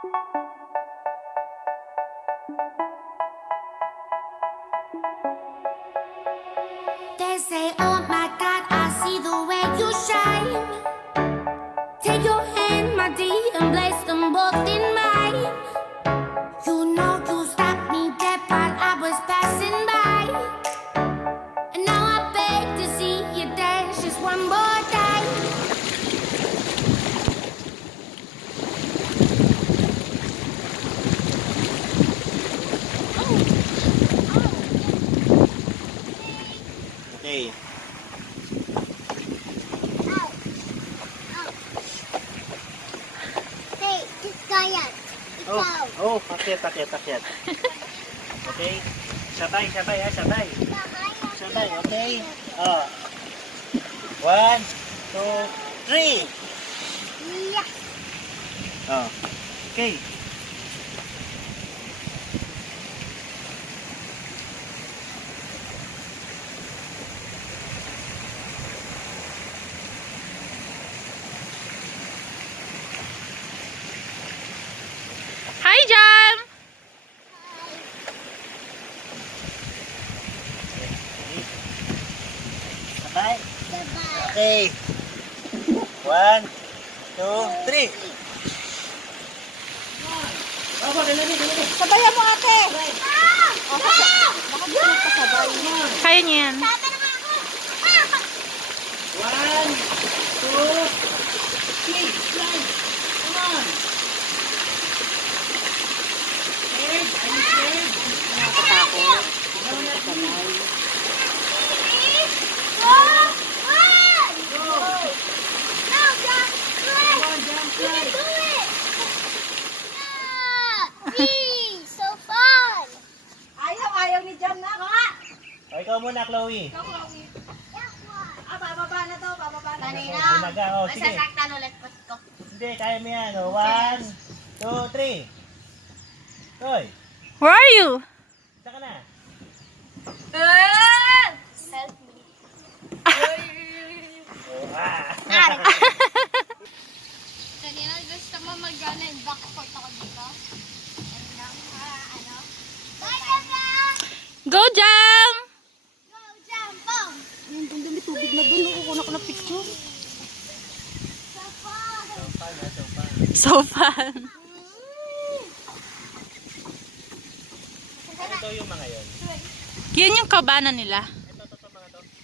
They say, oh my God, I see the way you shine. Take your hand, my dear, and place them both in mine. You know you stopped me dead while I was passing by. And now I beg to see you dance just one more time. Okay. Hey, just kaya. Ikaw. Oh, pakyat. Okay? Sabay ha, sabay. Sabay, okay? Oh. 1, 2, 3. Yeah. Oh. Okay. Hi, Jam! Sabay. Bye-bye. Okay. 1, 2, 3. Sabayan mo, ate. Oh, baka gusto mo pasabay. Kaya niya yan. Sabi naman ako. 1, 2, 3. Slide. Come on. Scared? Are you scared? Nakatakot. No, not me. Go. No, jump, Come on, jump, You can slide. do it. Yeah. Gee, so fun. Ayaw ni Jam na ka. O, ikaw muna, Chloe. Bababa na to, bababa na. Binaga, oh, sige. Masasaktan ulit ko. Hindi, kaya mo yan. 1, 2, 3. Hoy, Where are you? saan ka na? Help me. Oh, ah. Kanina gusto mo mag-gana yung backcourt ako dito? Ano? Bye, Papa! Go, Jam! Go, jump, boom! Yung dumi tubig na dun, kukuha ko na picture. So fun! So fun. Ito yung mga yon. Yan yung kabana nila.